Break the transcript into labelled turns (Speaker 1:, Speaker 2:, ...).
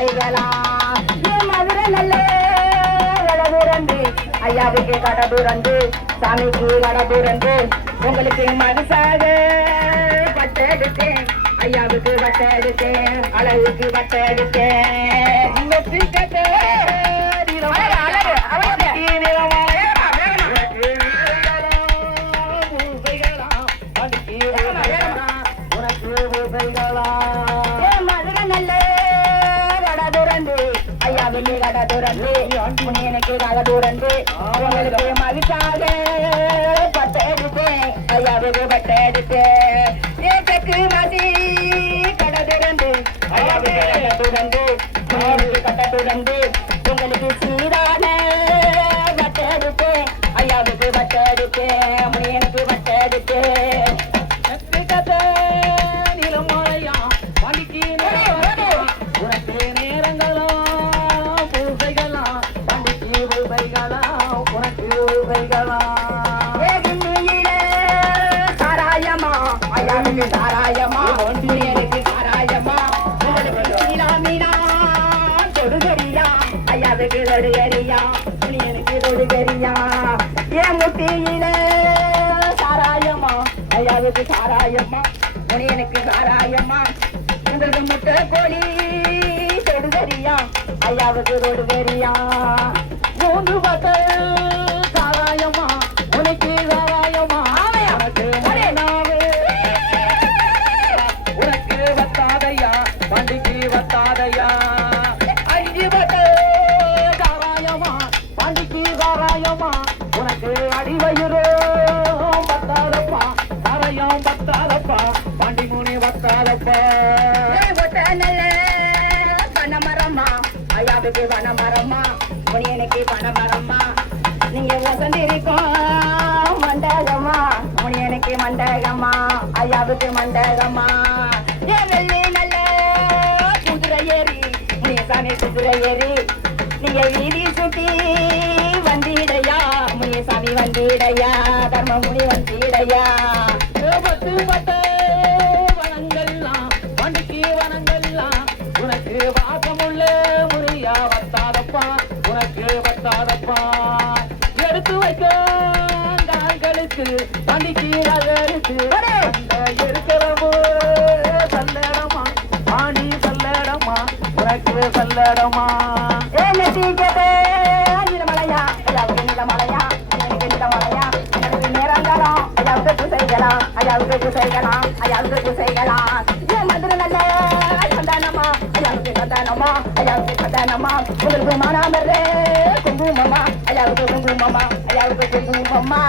Speaker 1: பூசைகளாம் மதுரை நல்ல கடதுரண்டு ஐயாவுக்கு கடதுரண்டு சாமிக்கு கடதுரண்டு உங்களுக்கு மனசாக பட்டெடுத்தேன் ஐயாவுக்கு பட்டெடுத்தேன் அழகுக்கு பட்டெடுத்தேன் வெற்றி கட்ட ஐயாவுக்கு கடதுரண்டு எனக்கு கடதுரண்டு உங்களுக்கு மகிழ்ச்சாக பட்டை எடுத்தேன் ஐயாவுக்கு பட்டை எடுத்தேன் ஏ தெற்கு மதி கடதுரண்டு ஐயாவுக்கு கடதுரண்டு எனக்கு கடதுரண்டு உங்களுக்கு சீரான பட்டை ஐயாவுக்கு பட்டை ஏகினியிலே சாராயமா ஐயாவுக்கு சாராயமா முனியனுக்கு சாராயமா உங்களுக்கு சீராமீனா தொடுகரியா ஐயாவுக்கு தொடுகரியா முனியனுக்கு தொடுகரியா ஏன் முட்டியிலே சாராயமா ஐயாவுக்கு சாராயமா முனியனுக்கு சாராயமா உங்களுக்கு முட்டை கோழி தொடுகரியா ஐயாவுக்கு தொடுகரியா மூன்று பட்டல் ஐயாவுக்கு பணமரமா முனியனுக்கு வன பணமரமா நீங்க வசந்திருக்கோம் மண்டகமா? முனியனுக்கு மண்டகமா? ஐயாவுக்கு மண்டகமா? வெள்ளி நல்ல குதிரை ஏறி முனியசாமி குதிரை ஏறி நீங்க வீதி சுத்தி வந்தீடையா? முனியசாமி வந்தீடையா? தர்மமுனி வந்தீடையா?
Speaker 2: பத்து பத்து வனங்கள்லாம் வண்டிக்கு வனங்கள்லாம் உனக்கு வாசமுள்ள வத்தாதப்பா எடுத்து வைக்க கால்களுக்கு வண்டிக்கு நகருக்கு இருக்கிறவு சல்லடமா. ஆணி சல்லடமா. உனக்கு சல்லடமா.
Speaker 1: ஏனத்தீக்கதே நிலமலையா ஐயாவுக்கு நிலமலையா எனக்கு நிலமலையா எனக்கு நேரங்காலம் ஐயாவுக்கு பூசைகளாம் ஐயாவுக்கு பூசைகளாம் ஐயாவுக்கு பூசைகளாம் ஐயாவுக்கு சந்தானமா ஐயாவுக்கு சந்தானமா உங்களுக்கு மனாமரே குங்குமமா ஐயாவுக்கு குங்குமமா ஐயாவுக்கு குங்குமமா